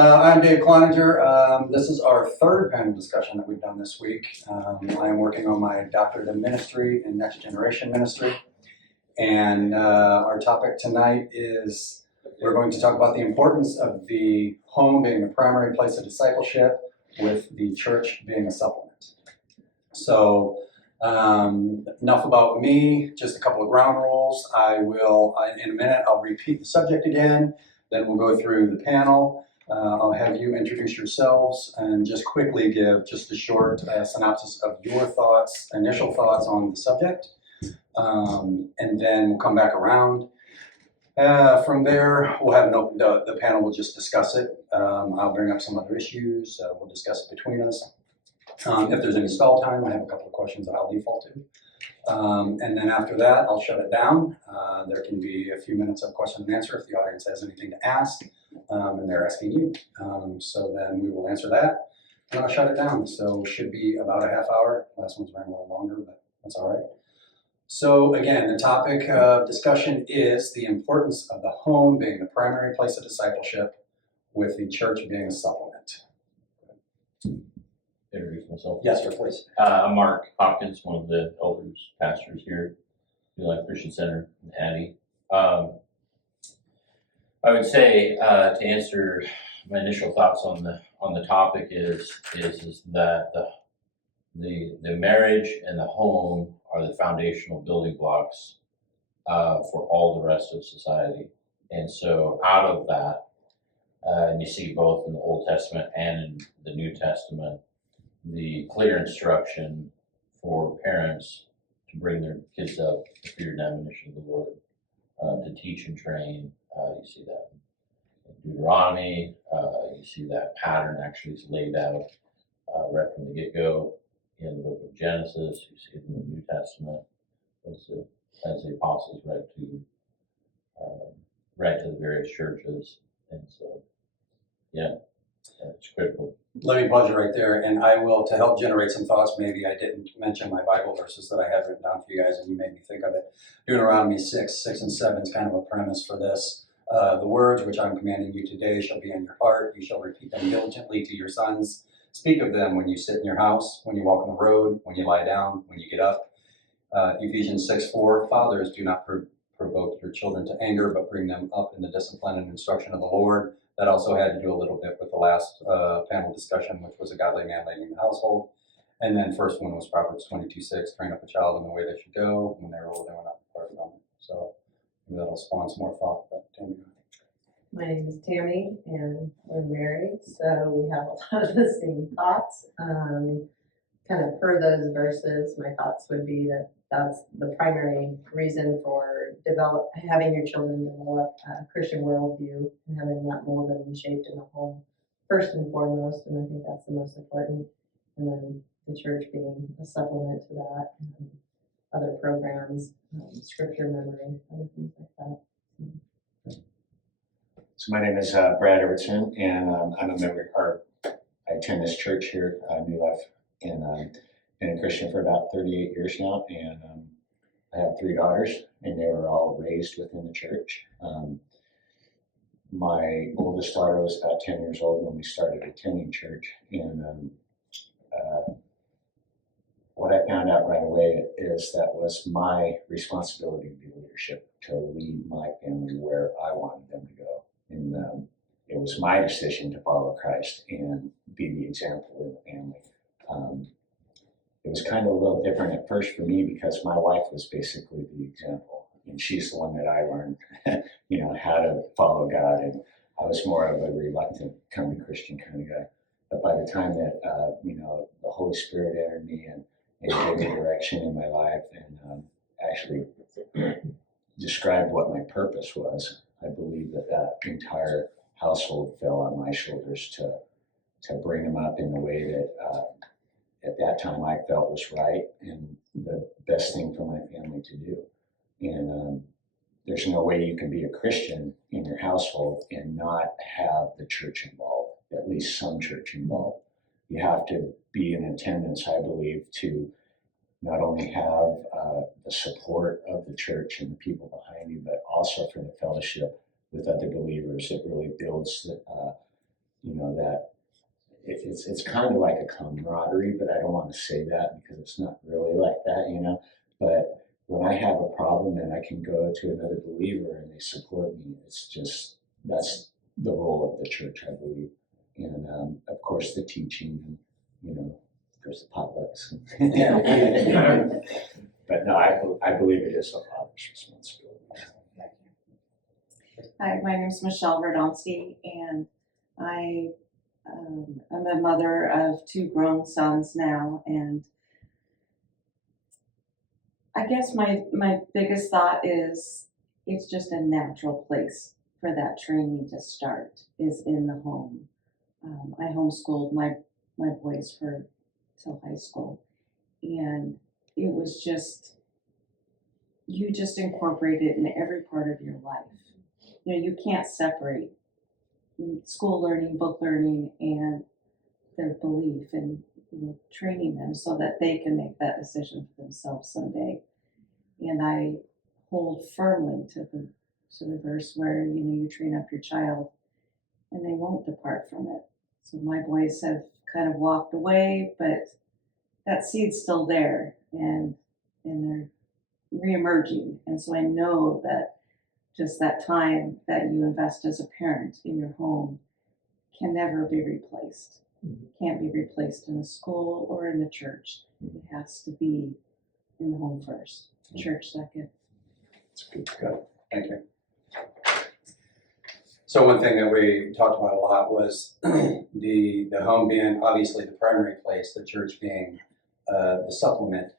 I'm Dave Cloninger. This is our third panel discussion that we've done this week. I am working on my doctorate in ministry in next generation ministry. And our topic tonight is we're going to talk about the importance of the home being the primary place of discipleship with the church being a supplement. So enough about me, just a couple of ground rules. In a minute, I'll repeat the subject again, then we'll go through the panel. I'll have you introduce yourselves and just quickly give just a short synopsis of your thoughts, initial thoughts on the subject. And then we'll come back around. From there, we'll have the panel will just discuss it. I'll bring up some other issues. We'll discuss it between us. If there's any stall time, I have a couple of questions that I'll default to. And then after that, I'll shut it down. There can be a few minutes of question and answer if the audience has anything to ask, and they're asking you. So then we will answer that, and I'll shut it down. So should be about a half hour. Last one's ran a little longer, but that's all right. So again, the topic of discussion is the importance of the home being the primary place of discipleship with the church being a supplement. Introduce myself. Yes, sir, please. I'm Mark Hopkins, one of the elders, pastors here at New Life Christian Center in Addie. I would say to answer my initial thoughts on the topic is that the marriage and the home are the foundational building blocks for all the rest of society. And so out of that, and you see both in the Old Testament and in the New Testament, the clear instruction for parents to bring their kids up to fear and admonition of the Lord, to teach and train. You see that in Deuteronomy. You see that pattern actually is laid out right from the get-go in the book of Genesis. You see it in the New Testament as the apostles write to the various churches. And so, yeah, it's critical. Let me pause you right there, and I will, to help generate some thoughts, maybe I didn't mention my Bible verses that I have written down for you guys, and you made me think of it. Deuteronomy 6 and 7 is kind of a premise for this. The words which I'm commanding you today shall be in your heart. You shall repeat them diligently to your sons. Speak of them when you sit in your house, when you walk on the road, when you lie down, when you get up. Ephesians 6:4, fathers, do not provoke your children to anger, but bring them up in the discipline and instruction of the Lord. That also had to do a little bit with the last panel discussion, which was a godly man leading the household. And then first one was Proverbs 22:6, train up a child in the way they should go. When they're old, they will not depart from it. So maybe that'll spawn some more thought. But Tammy. My name is Tammy, and we're married, so we have a lot of the same thoughts. Kind of per those verses, my thoughts would be that that's the primary reason for having your children develop a Christian worldview and having that molded and shaped in the home, first and foremost, and I think that's the most important. And then the church being a supplement to that, and other programs, scripture memory, other things like that. So my name is Brad Evertson, and I'm a member, I attend this church here, New Life, and been a Christian for about 38 years now, and I have 3 daughters, and they were all raised within the church. My oldest daughter was about 10 years old when we started attending church, and what I found out right away is that was my responsibility to be leadership, to lead my family where I wanted them to go. And it was my decision to follow Christ and be the example in the family. It was kind of a little different at first for me because my wife was basically the example, and she's the one that I learned, how to follow God. And I was more of a reluctant, come to Christian kind of guy. But by the time that the Holy Spirit entered me and gave me direction in my life and actually described what my purpose was, I believe that entire household fell on my shoulders to bring them up in the way that at that time I felt was right and the best thing for my family to do. And there's no way you can be a Christian in your household and not have the church involved, at least some church involved. You have to be in attendance, I believe, to not only have the support of the church and the people behind you, but also for the fellowship with other believers. It really builds that it's kind of like a camaraderie, but I don't want to say that because it's not really like that, but when I have a problem and I can go to another believer and they support me, that's the role of the church, I believe. And of course the teaching and, of course the potlucks. But no, I believe it is a father's responsibility. Hi, my name is Michelle Verdonsky, and I'm a mother of 2 grown sons now, and I guess my biggest thought is it's just a natural place for that training to start is in the home. I homeschooled my boys till high school, and it was you just incorporate it in every part of your life. You can't separate school learning, book learning, and their belief, and training them so that they can make that decision for themselves someday. And I hold firmly to the verse where you train up your child, and they won't depart from it. So my boys have kind of walked away, but that seed's still there, and they're reemerging. And so I know that just that time that you invest as a parent in your home can never be replaced. Can't be replaced in a school or in the church. It has to be in the home first, church second. That's good. Thank you. So one thing that we talked about a lot was the home being obviously the primary place, the church being the supplement.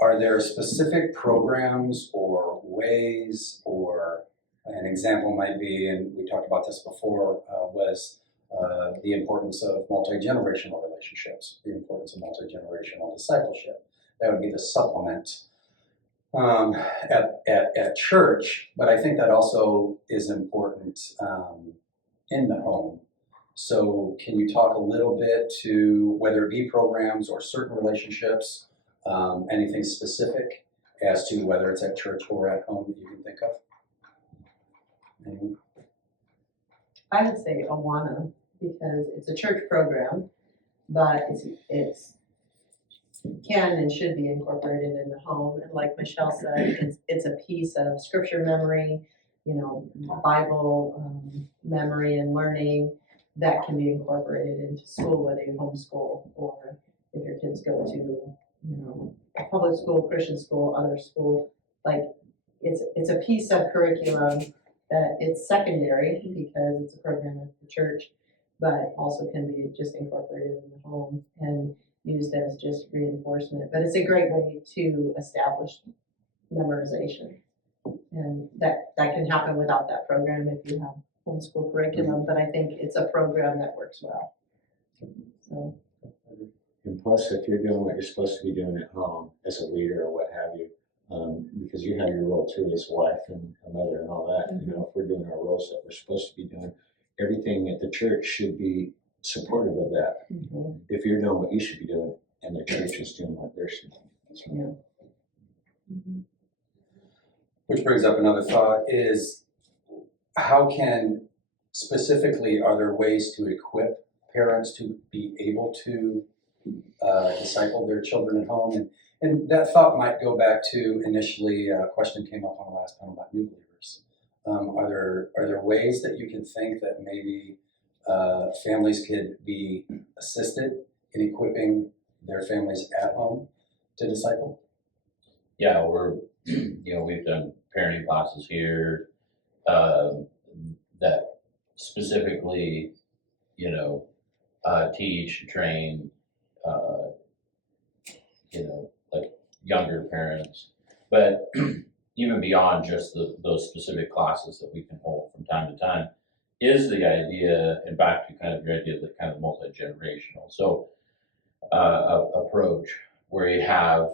Are there specific programs or ways, or an example might be, and we talked about this before, was the importance of multi-generational relationships, the importance of multi-generational discipleship. That would be the supplement at church, but I think that also is important in the home. So can you talk a little bit to whether it be programs or certain relationships, anything specific as to whether it's at church or at home that you can think of? Anyone? I would say Awana, because it's a church program, but it's can and should be incorporated in the home. And like Michelle said, it's a piece of scripture memory, Bible memory and learning that can be incorporated into school, whether you homeschool or if your kids go to, public school, Christian school, other school. Like it's a piece of curriculum that it's secondary because it's a program at the church, but also can be just incorporated in the home and used as just reinforcement. But it's a great way to establish memorization. And that can happen without that program if you have homeschool curriculum, but I think it's a program that works well. So. And plus, if you're doing what you're supposed to be doing at home as a leader or what have you, because you have your role too as wife and a mother and all that, if we're doing our roles that we're supposed to be doing, everything at the church should be supportive of that. If you're doing what you should be doing and the church is doing what they're supposed to be doing. Which brings up another thought is, how can, specifically, are there ways to equip parents to be able to disciple their children at home? And that thought might go back to initially a question came up on the last panel about new believers. Are there ways that you can think that maybe families could be assisted in equipping their families at home to disciple? Yeah, we've done parenting classes here that specifically, teach, train, like younger parents. But even beyond just those specific classes that we can hold from time to time is the idea, and back to kind of your idea of the kind of multi-generational. So approach where you have,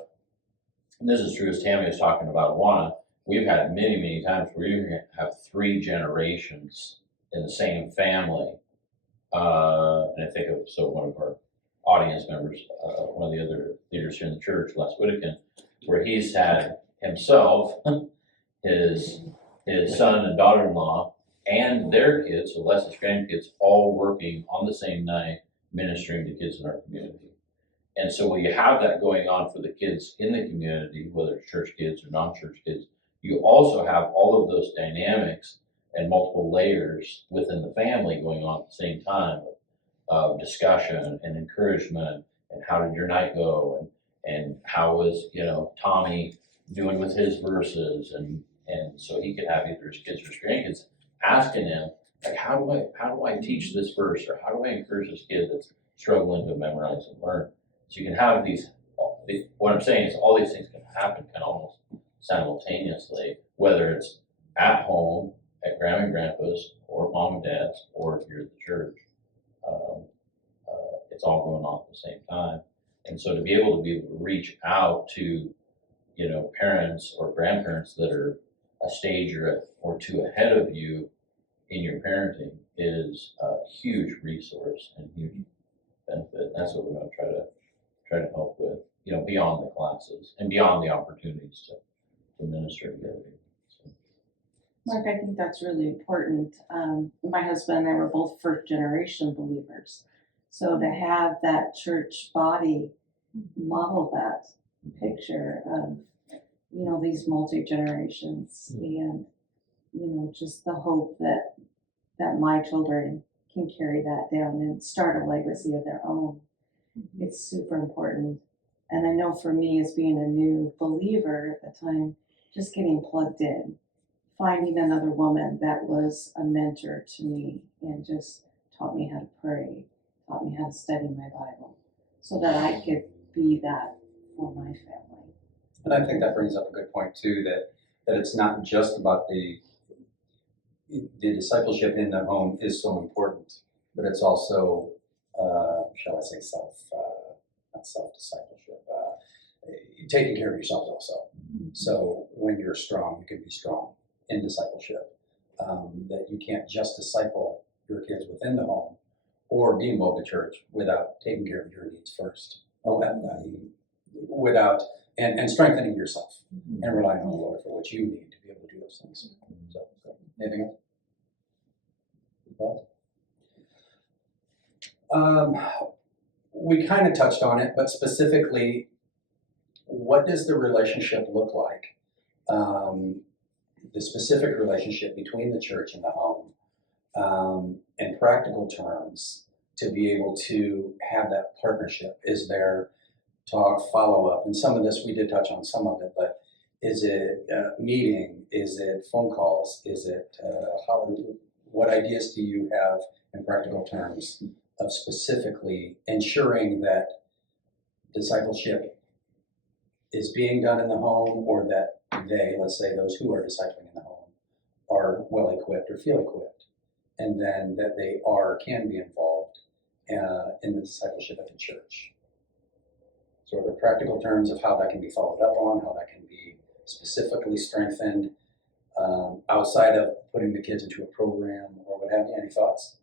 and this is true as Tammy was talking about Awana, we've had many, many times where you have 3 generations in the same family. And I think of one of our audience members, one of the other leaders here in the church, Les Whittakin, where he's had himself, his son and daughter-in-law, and their kids, so Leslie's grandkids, all working on the same night, ministering to kids in our community. And so when you have that going on for the kids in the community, whether it's church kids or non-church kids, you also have all of those dynamics and multiple layers within the family going on at the same time of discussion and encouragement, and how did your night go, and how was, Tommy doing with his verses, and so he could have either his kids or his grandkids asking him, like, how do I teach this verse, or how do I encourage this kid that's struggling to memorize and learn? So you can have what I'm saying is all these things can happen kind of almost simultaneously, whether it's at home, at grandma and grandpa's, or mom and dad's, or if you're at the church. It's all going on at the same time. And so to be able to reach out to, parents or grandparents that are a stage or two ahead of you in your parenting is a huge resource and huge benefit. That's what we're going to try to help with, beyond the classes and beyond the opportunities to minister together. So. Mark, I think that's really important. My husband and I were both first generation believers. So to have that church body model that picture of, these multi-generations and, just the hope that my children can carry that down and start a legacy of their own. It's super important. And I know for me, as being a new believer at the time, just getting plugged in, finding another woman that was a mentor to me and just taught me how to pray, taught me how to study my Bible, so that I could be that for my family. And I think that brings up a good point too, that it's not just about the discipleship in the home is so important, but it's also, shall I say, not self-discipleship, taking care of yourselves also. So when you're strong, you can be strong in discipleship. That you can't just disciple your kids within the home or be involved in church without taking care of your needs first. And strengthening yourself and relying on the Lord for what you need to be able to do those things. So anything else? We kind of touched on it, but specifically, what does the relationship look like? The specific relationship between the church and the home, in practical terms, to be able to have that partnership. Is there talk, follow-up? And some of this, we did touch on some of it, but is it meeting? Is it phone calls? Is it what ideas do you have in practical terms of specifically ensuring that discipleship is being done in the home, or that they, let's say those who are discipling in the home, are well equipped or feel equipped, and then that they can be involved in the discipleship at the church? So are there practical terms of how that can be followed up on, how that can be specifically strengthened outside of putting the kids into a program or what have you? Any thoughts?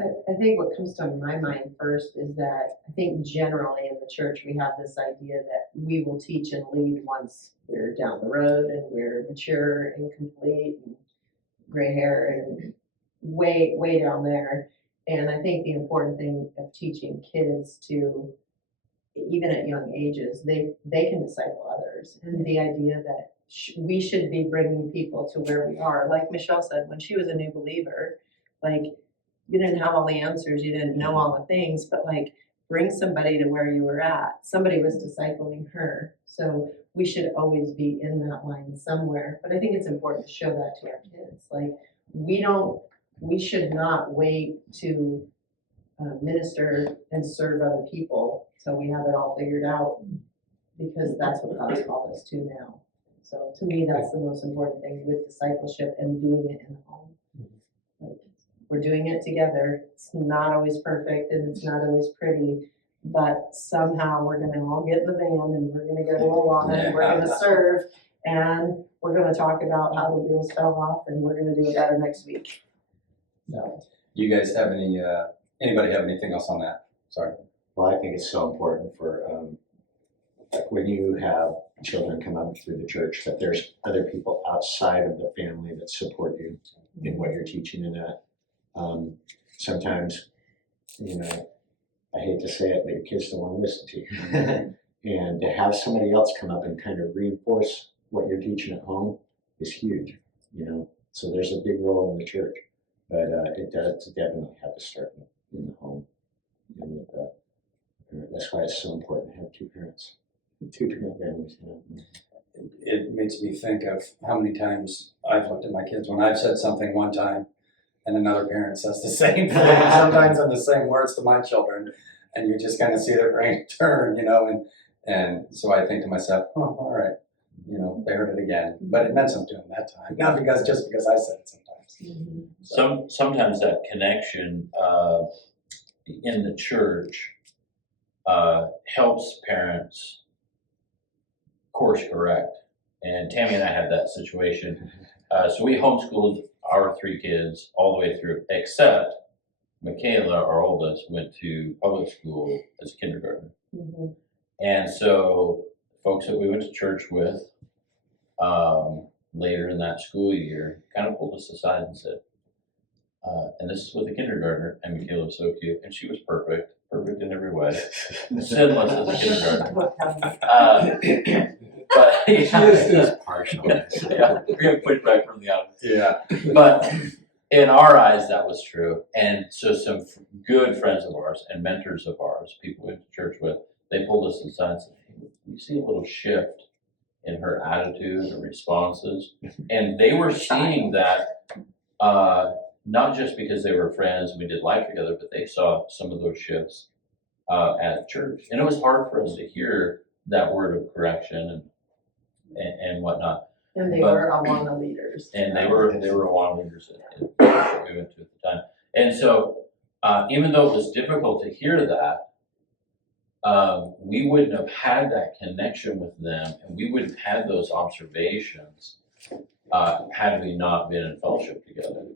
I think what comes to my mind first is that I think generally in the church we have this idea that we will teach and lead once we're down the road and we're mature and complete and gray hair and way down there. And I think the important thing of teaching kids to, even at young ages, they can disciple others. And the idea that we should be bringing people to where we are. Like Michelle said, when she was a new believer, like, you didn't have all the answers, you didn't know all the things, but like, bring somebody to where you were at. Somebody was discipling her. So we should always be in that line somewhere. But I think it's important to show that to our kids. Like, we should not wait to minister and serve other people till we have it all figured out, because that's what God's called us to now. So to me, that's the most important thing with discipleship and doing it in the home. Like, we're doing it together. It's not always perfect and it's not always pretty, but somehow we're going to all get in the van and we're going to go to Awana and we're going to serve, and we're going to talk about how the wheels fell off, and we're going to do it better next week. So, You guys have anybody have anything else on that? Sorry. Well, I think it's so important for like when you have children come up through the church, that there's other people outside of the family that support you in what you're teaching in that. Sometimes, I hate to say it, but your kids don't want to listen to you. And to have somebody else come up and kind of reinforce what you're teaching at home is huge, So there's a big role in the church, but it does definitely have to start in the home. And with that's why it's so important to have two parents, two-parent families. It makes me think of how many times I've looked at my kids when I've said something one time and another parent says the same thing, sometimes in the same words to my children, and you just kind of see their brain turn, and so I think to myself, oh, all right, they heard it again, but it meant something to them that time, not just because I said it sometimes. Sometimes that connection in the church helps parents course correct. And Tammy and I had that situation. So we homeschooled our 3 kids all the way through, except Michaela, our oldest, went to public school as a kindergartner. And so folks that we went to church with later in that school year kind of pulled us aside and said, and this is with a kindergartner, and Michaela was so cute, and she was perfect in every way, sinless as a kindergartner. But She is partial. Yeah, we have pushback from the audience. Yeah. But in our eyes, that was true. And so some good friends of ours and mentors of ours, people we went to church with, they pulled us aside and said, hey, we see a little shift in her attitude and responses. And they were seeing that not just because they were friends and we did life together, but they saw some of those shifts at church. And it was hard for us to hear that word of correction and whatnot. And they were Awana leaders. And they were Awana leaders at the church that we went to at the time. And so even though it was difficult to hear that, we wouldn't have had that connection with them, and we wouldn't have had those observations had we not been in fellowship together.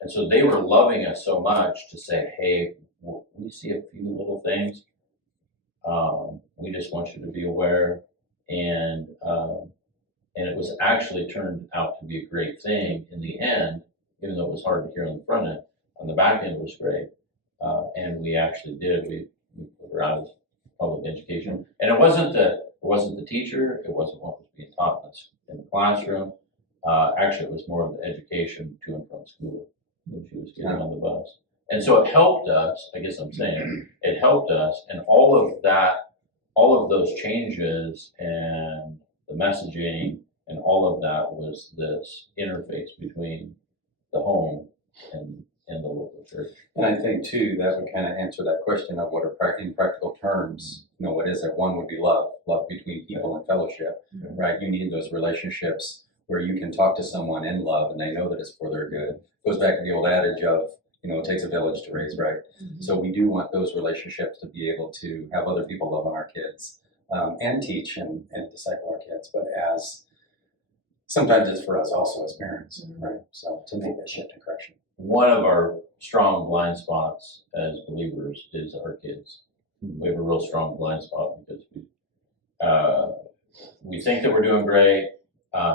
And so they were loving us so much to say, hey, we see a few little things. We just want you to be aware. And it was actually turned out to be a great thing in the end, even though it was hard to hear on the front end. On the back end, it was great. And we actually did. We put her out of public education. And it wasn't the teacher. It wasn't what was being taught in the classroom. Actually, it was more of the education to and from school that she was getting on the bus. And so it helped us, I guess I'm saying, it helped us, and all of those changes and the messaging and all of that was this interface between the home and the local church. And I think too, that would kind of answer that question of what are in practical terms, what is it? One would be love between people and fellowship, right? You need those relationships where you can talk to someone in love and they know that it's for their good. It goes back to the old adage of, it takes a village to raise, right? So we do want those relationships to be able to have other people love on our kids and teach and disciple our kids, but sometimes it's for us also as parents, right? So to make that shift and correction. One of our strong blind spots as believers is our kids. We have a real strong blind spot because we think that we're doing great.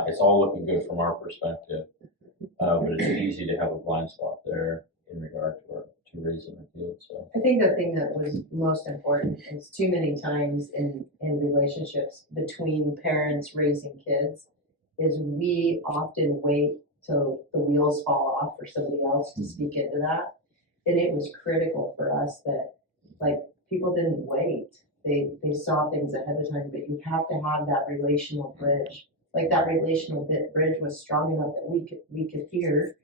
It's all looking good from our perspective, but it's easy to have a blind spot there in regard to raising our kids. So I think the thing that was most important is too many times in relationships between parents raising kids is we often wait till the wheels fall off for somebody else to speak into that. And it was critical for us that people didn't wait. They saw things ahead of time, but you have to have that relational bridge. That relational bridge was strong enough that we could hear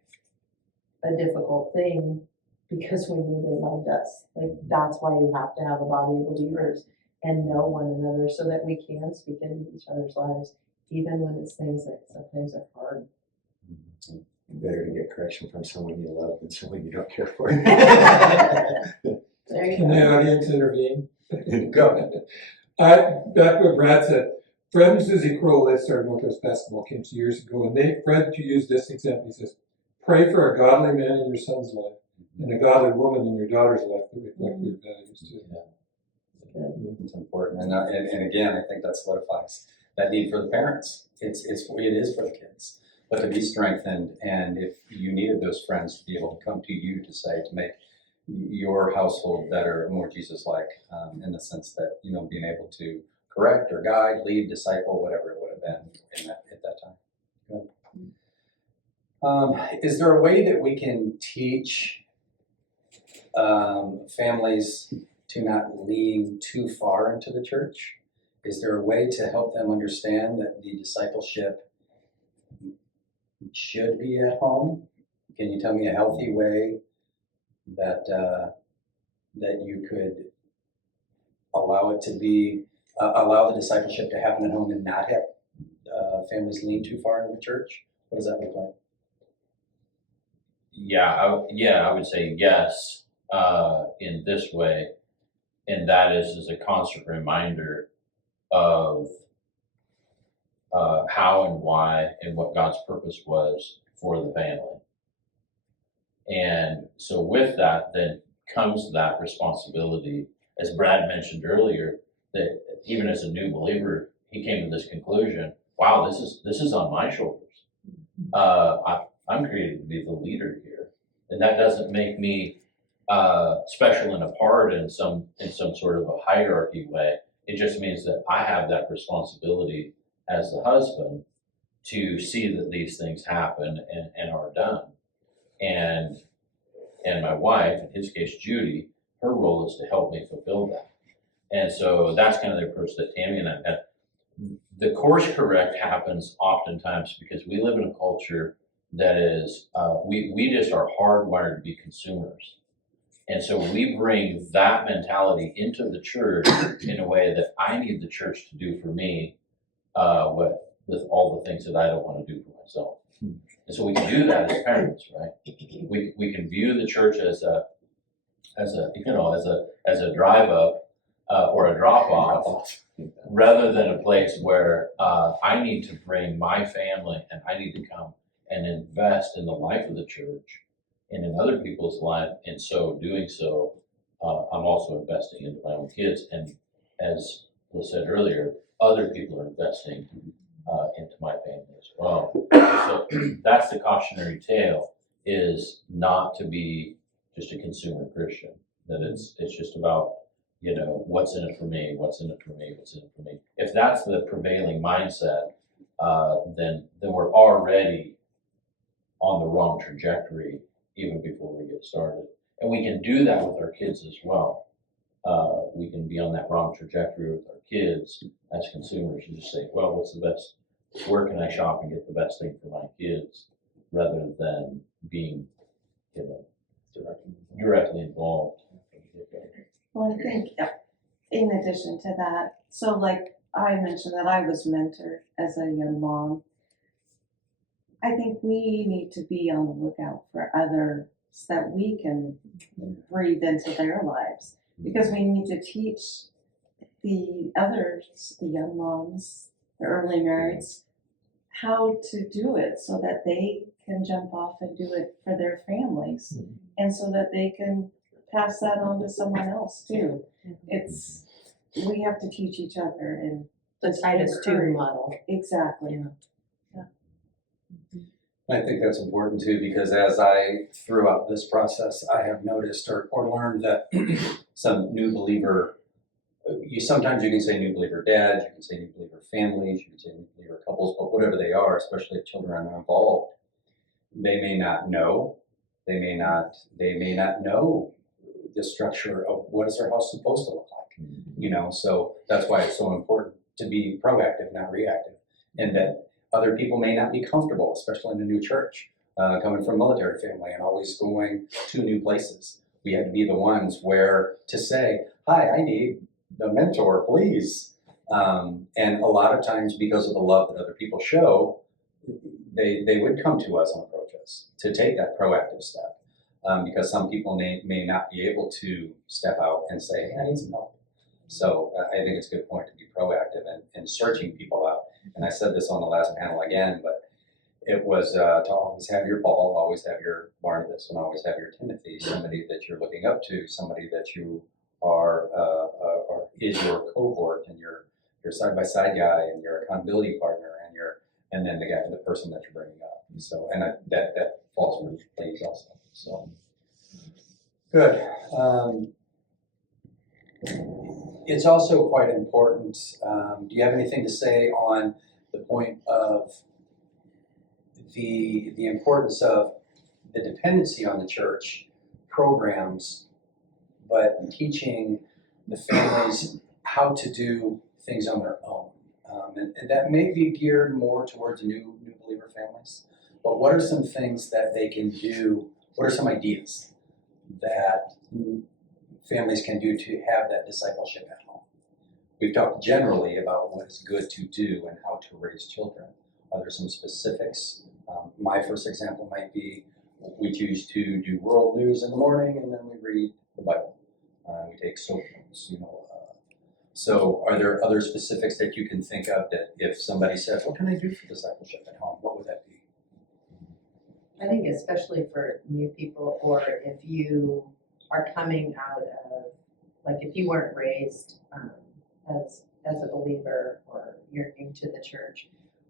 a difficult thing because we knew they loved us. That's why you have to have a body of believers and know one another so that we can speak into each other's lives, even when it's things that sometimes are hard. Better to get correction from someone you love than someone you don't care for. There you Can go. the audience intervene? Go. Back what Brad said, Fred and Susie Crowley started Northwest Basketball Camps years ago, and Fred used this example. He says, pray for a godly man in your son's life and a godly woman in your daughter's life that reflect your values too. It's important, and again, I think that solidifies that need for the parents. It is for the kids, but to be strengthened, and if you needed those friends to be able to come to you to say, to make your household better, more Jesus-like, in the sense that, you know, being able to correct or guide, lead, disciple, whatever it would have been at that time. Good. Is there a way that we can teach families to not lean too far into the church? Is there a way to help them understand that the discipleship should be at home? Can you tell me a healthy way that that you could allow it to be, allow the discipleship to happen at home and not have families lean too far into the church? What does that look like? I would say yes, in this way, and that is as a constant reminder of how and why and what God's purpose was for the family. And so with that, then comes that responsibility, as Brad mentioned earlier, that even as a new believer, he came to this conclusion: wow, this is on my shoulders. I'm created to be the leader here, and that doesn't make me special and apart in some sort of a hierarchy way. It just means that I have that responsibility as the husband to see that these things happen and are done. And my wife, in his case Judy, her role is to help me fulfill that. And so that's kind of the approach that Tammy and I had. The course correct happens oftentimes because we live in a culture that is, we just are hardwired to be consumers. And so we bring that mentality into the church in a way that I need the church to do for me, with all the things that I don't want to do for myself. And so we can do that as parents, right? We can view the church as a drive up or a drop off, rather than a place where I need to bring my family and I need to come and invest in the life of the church and in other people's life. And so doing so, I'm also investing into my own kids. And as was said earlier, other people are investing into my family as well. So that's the cautionary tale, is not to be just a consumer Christian, that it's just about, you know, what's in it for me, what's in it for me, what's in it for me. If that's the prevailing mindset, then we're already on the wrong trajectory even before we get started. And we can do that with our kids as well. We can be on that wrong trajectory with our kids as consumers and just say, well, what's the best, where can I shop and get the best thing for my kids, rather than being, you know, directly involved. Well, I think in addition to that, so like I mentioned that I was mentored as a young mom. I think we need to be on the lookout for others that we can breathe into their lives, because we need to teach the others, the young moms, the early marrieds, how to do it so that they can jump off and do it for their families, and so that they can pass that on to someone else too. It's, we have to teach each other and The Titus 2 model. exactly. I think that's important too, because as I, throughout this process, I have noticed or learned that some new believer, sometimes you can say new believer dads, you can say new believer families, you can say new believer couples, but whatever they are, especially if children are involved, they may not know, they may not know the structure of what is their house supposed to look like, you know. So that's why it's so important to be proactive, not reactive, and that other people may not be comfortable, especially in a new church, coming from a military family and always going to new places. We have to be the ones where to say, hi, I need a mentor, please. And a lot of times, because of the love that other people show, they would come to us and approach us to take that proactive step. Because some people may not be able to step out and say, hey, I need some help. So I think it's a good point to be proactive and searching people out. And I said this on the last panel again, but it was to always have your Paul, always have your Barnabas, and always have your Timothy, somebody that you're looking up to, somebody that you are is your cohort and your side-by-side guy and your accountability partner and then the person that you're bringing up. And so, and that falls where it plays also. So Good. It's also quite important. Do you have anything to say on the point of the importance of the dependency on the church programs, but teaching the families how to do things on their own? And that may be geared more towards new believer families. But what are some things that they can do? What are some ideas that families can do to have that discipleship at home? We've talked generally about what is good to do and how to raise children. Are there some specifics? My first example might be we choose to do world news in the morning, and then we read the Bible. We take socials, So are there other specifics that you can think of that if somebody says, what can I do for discipleship at home? What would that be? I think especially for new people, or if you are coming out of, like if you weren't raised as a believer or you're new to the church,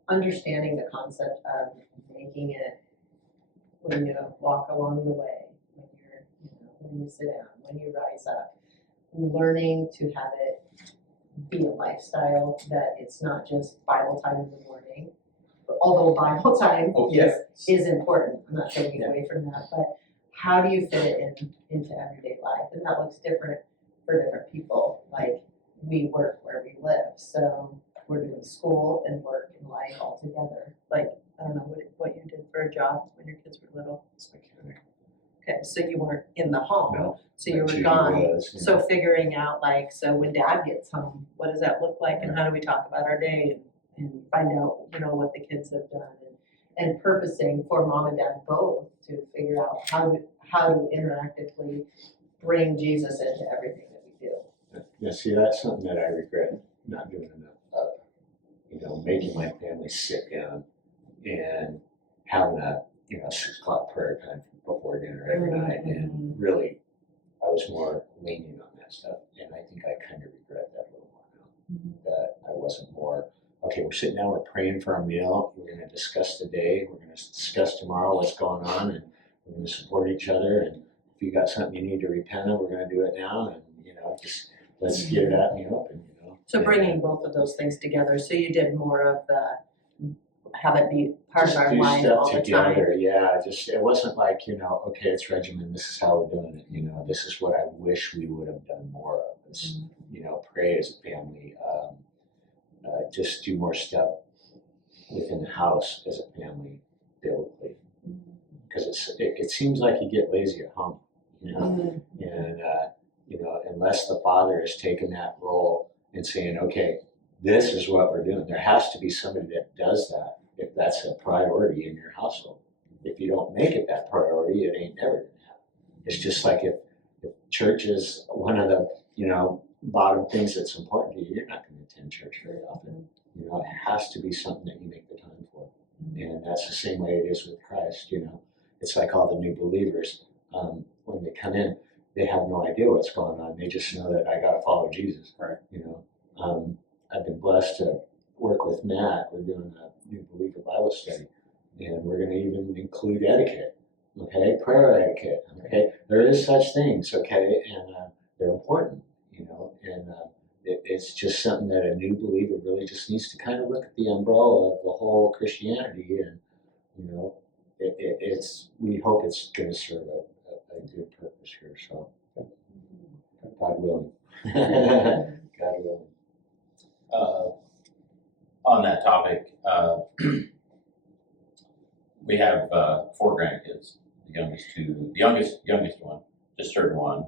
understanding the concept of making it when you walk along the way, when you sit down, when you rise up, learning to have it be a lifestyle, that it's not just Bible time in the morning. Although Bible time is important, I'm not taking away from that, but how do you fit it into everyday life? And that looks different for different people. Like, we work where we live, so we're doing school and work and life all together. Like, I don't know what you did for a job when your kids were little. It's mechanic. Okay, so you weren't in the home, No, so you but were gone. was, you So know. figuring out, like, so when Dad gets home, what does that look like, and how do we talk about our day, and find out, what the kids have done, and purposing for Mom and Dad both to figure out how to interactively bring Jesus into everything that we do. Yeah, see, that's something that I regret not doing enough of. Making my family sit down and having a 6 o'clock prayer time before dinner every night, and really, I was more lenient on that stuff, and I think I kind of regret that a little more now. That I wasn't more, okay, we're sitting down, we're praying for our meal, we're going to discuss the day, we're going to discuss tomorrow what's going on, and we're going to support each other, and if you got something you need to repent of, we're going to do it now, and just let's get it out in the open. So bringing both of those things together, so you did more of the, have it be part of our do life stuff all the together, time. yeah. It wasn't like, okay, it's regimen, this is how we're doing it, this is what I wish we would have done more of. Is, pray as a family, just do more stuff within the house as a family biblically. Because it seems like you get lazy at home, and unless the father has taken that role and saying, okay, this is what we're doing. There has to be somebody that does that if that's a priority in your household. If you don't make it that priority, it ain't never gonna happen. It's just like if church is one of the, bottom things that's important to you, you're not going to attend church very often. It has to be something that you make the time for. And that's the same way it is with Christ, It's like all the new believers, when they come in, they have no idea what's going on. They just know that I got to follow Jesus. Right. I've been blessed to work with Matt. We're doing a new believer Bible study, and we're going to even include etiquette. Okay, prayer etiquette. Okay, there is such things. Okay, and they're important. And it's just something that a new believer really just needs to kind of look at the umbrella of the whole Christianity, and it's. We hope it's going to serve a good purpose here. So, God willing. God willing. On that topic, we have 4 grandkids. The youngest one just turned 1.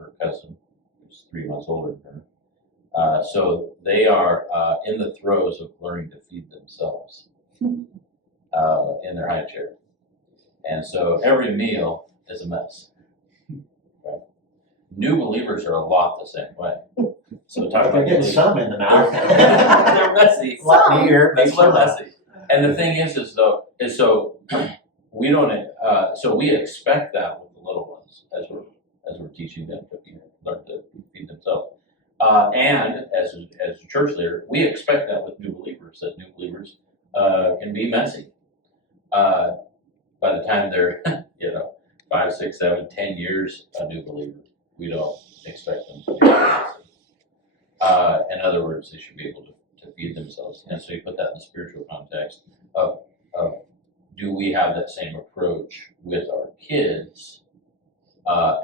Her cousin, who's 3 months older than her. So they are in the throes of learning to feed themselves in their high chair, and so every meal is a mess. Right? New believers are a lot the same way. So talk They're about getting some in the mouth. they're messy. Lot near, That's maybe what some. messy. And the thing is so we don't so we expect that with the little ones as we're teaching them to learn to feed themselves. And as a church leader, we expect that with new believers, that new believers can be messy. By the time they're, 5, 6, 7, 10 years a new believer, we don't expect them to be messy. In other words, they should be able to feed themselves. And so you put that in the spiritual context of do we have that same approach with our kids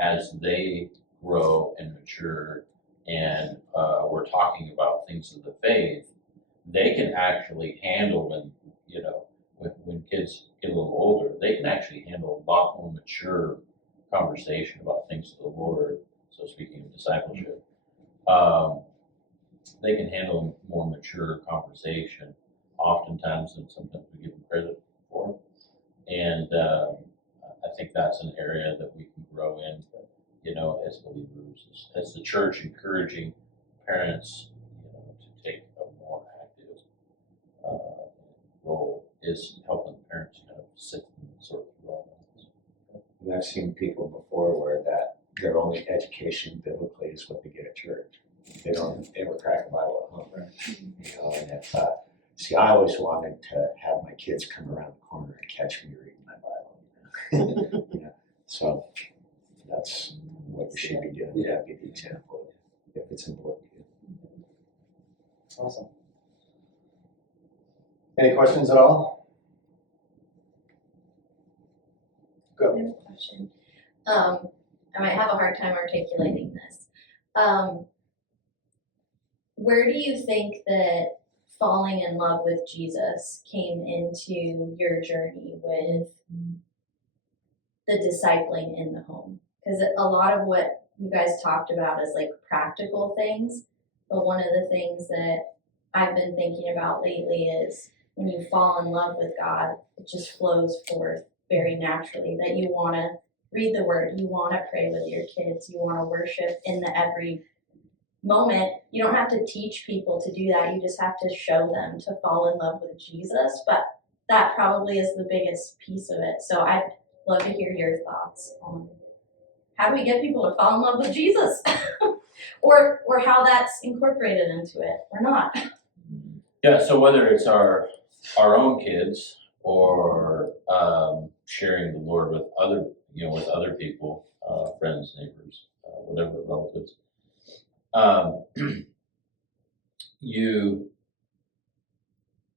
as they grow and mature, and we're talking about things of the faith. They can actually handle when kids get a little older, they can actually handle a lot more mature conversation about things of the Lord. So speaking of discipleship, they can handle a more mature conversation oftentimes than sometimes we give them credit for. And I think that's an area that we can grow in, as believers, as the church encouraging parents, to take a more active role is helping the parents kind of sit and sort through all that. And I've seen people before where that their only education biblically is what they get at church. They don't ever crack a Bible at home. Right. And if, see, I always wanted to have my kids come around the corner and catch me reading my Bible. So that's what you should be doing. You have to be the example if it's important to you. Awesome. Any questions at all? I Go. have a question. I might have a hard time articulating this. Where do you think that falling in love with Jesus came into your journey with the discipling in the home? Because a lot of what you guys talked about is like practical things, but one of the things that I've been thinking about lately is when you fall in love with God, it just flows forth very naturally, that you want to read the word, you want to pray with your kids, you want to worship in the every moment. You don't have to teach people to do that, you just have to show them to fall in love with Jesus, but that probably is the biggest piece of it. So I'd love to hear your thoughts on how do we get people to fall in love with Jesus or how that's incorporated into it or not. Yeah, so whether it's our own kids or sharing the Lord with other people, friends, neighbors, whatever, relatives,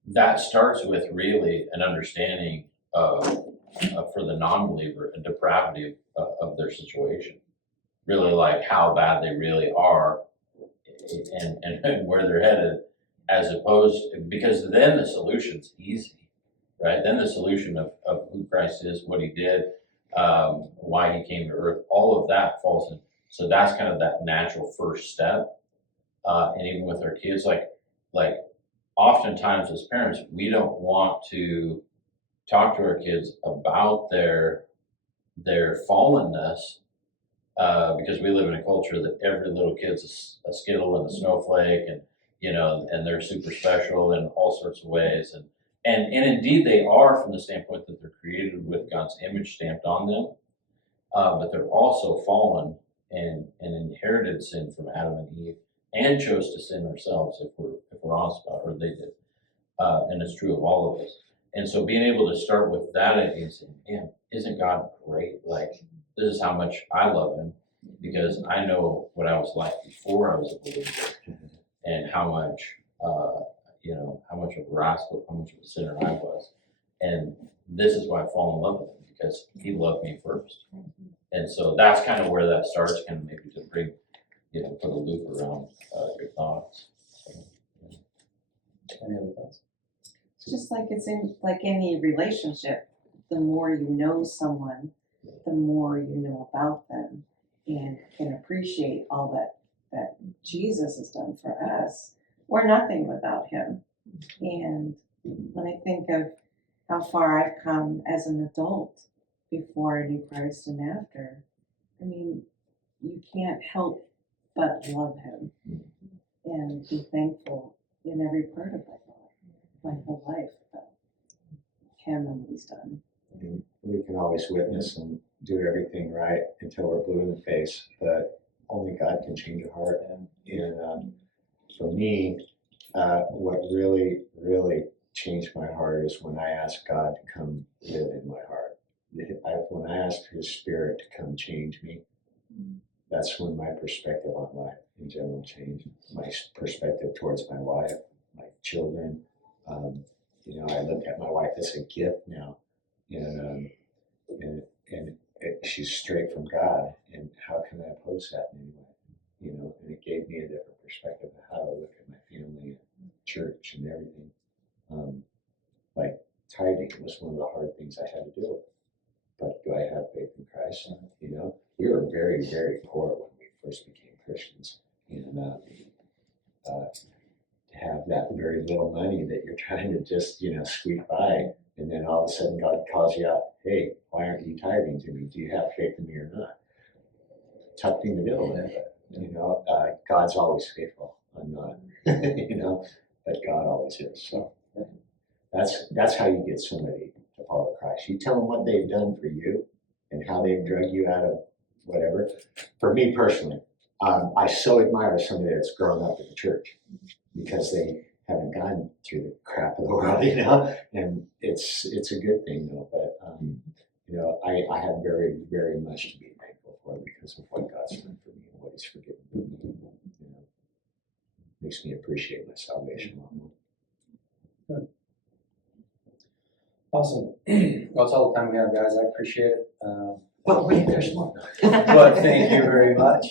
that starts with really an understanding for the non-believer, a depravity of their situation, really like how bad they really are and where they're headed, as opposed, because then the solution's easy, right? Then the solution of who Christ is, what he did, why he came to earth, all of that falls in. So that's kind of that natural first step. And even with our kids, like oftentimes as parents, we don't want to talk to our kids about their fallenness, because we live in a culture that every little kid's a skittle and a snowflake, and and they're super special in all sorts of ways, and indeed they are, from the standpoint that they're created with God's image stamped on them, but they're also fallen and inherited sin from Adam and Eve, and chose to sin ourselves if we're honest about it, or they did, and it's true of all of us. And so being able to start with that idea and saying, man, isn't God great? Like, this is how much I love him, because I know what I was like before I was a believer, and how much, how much of a rascal, how much of a sinner I was. And this is why I fall in love with him, because he loved me first. And so that's kind of where that starts, kind of maybe to bring, put a loop around your thoughts. So, Any other thoughts? Just like it's in like any relationship, the more you know someone, the more you know about them and can appreciate all that Jesus has done for us. We're nothing without him. And when I think of how far I've come as an adult before I knew Christ and after, I mean, you can't help but love him and be thankful in every part of my whole life about him and what he's done. And we can always witness and do everything right until we're blue in the face, but only God can change a heart. And for me, what really, really changed my heart is when I asked God to come live in my heart. When I asked His Spirit to come change me, that's when my perspective on life in general changed. My perspective towards my wife, my children. I look at my wife as a gift now, and she's straight from God. And how can I oppose that in any way? And it gave me a different perspective of how I look at my family and church and everything. Like tithing was one of the hard things I had to do. But do I have faith in Christ? We were very, very poor when we first became Christians. And to have that very little money that you're trying to just, squeak by, and then all of a sudden God calls you out, hey, why aren't you tithing to me? Do you have faith in me or not? Tough thing to do. God's always faithful. I'm not, but God always is. So that's how you get somebody to follow Christ. You tell them what they've done for you and how they've drug you out of whatever. For me personally, I so admire somebody that's grown up in the church because they haven't gone through the crap of the world, and it's a good thing, though. But I have very, very much to be thankful for because of what God's done for me and what He's forgiven me. Makes me appreciate my salvation a lot more. Good. Awesome. Well, that's all the time we have, guys. I appreciate it. But wait, there's more. But thank you very much.